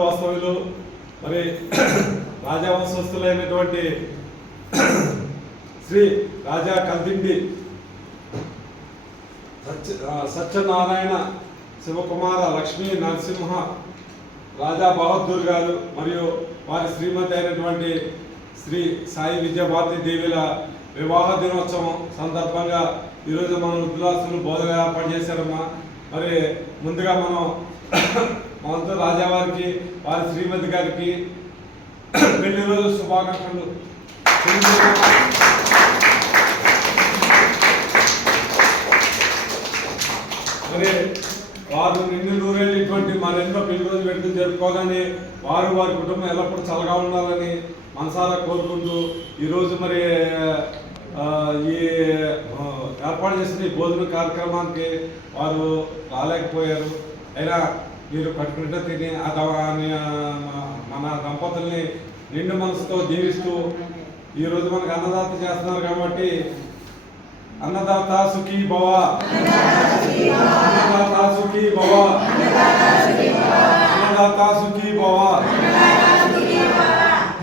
వంశస్థులు మరి రాజావంశస్థులైనటువంటి శ్రీ రాజా కల్దిండి సత్య సత్యనారాయణ శివకుమార లక్ష్మీ నరసింహ రాజా బహదూర్ గారు మరియు వారి శ్రీమతి అయినటువంటి శ్రీ సాయి విద్యాభారతి దేవిల వివాహ దినోత్సవం సందర్భంగా ఈరోజు మనం వృద్ధులాసులు బోధగా ఏర్పాటు చేశారమ్మా. మరి ముందుగా మనం మనతో రాజావారికి వారి శ్రీమతి గారికి పెళ్ళి రోజు శుభాకాంక్షలు. మరి వారు నిన్ను నూరేళ్ళటువంటి మరెన్నో పెళ్ళి రోజు పెట్టుకుని జరుపుకోవాలని వారు వారి కుటుంబం ఎల్లప్పుడూ చల్లగా ఉండాలని మనసారా కోరుకుంటూ ఈరోజు మరి ఈ ఏర్పాటు చేసిన ఈ భోజన కార్యక్రమానికి వారు రాలేకపోయారు. అయినా మీరు కట్టుకుంటే తిని మన దంపతుల్ని నిండు మనసుతో జీవిస్తూ ఈరోజు మనకు అన్నదాత చేస్తున్నారు కాబట్టి అన్నదాత సుఖీ భవ. అన్నదాత సుఖీ భవ. అన్నదాత సుఖీ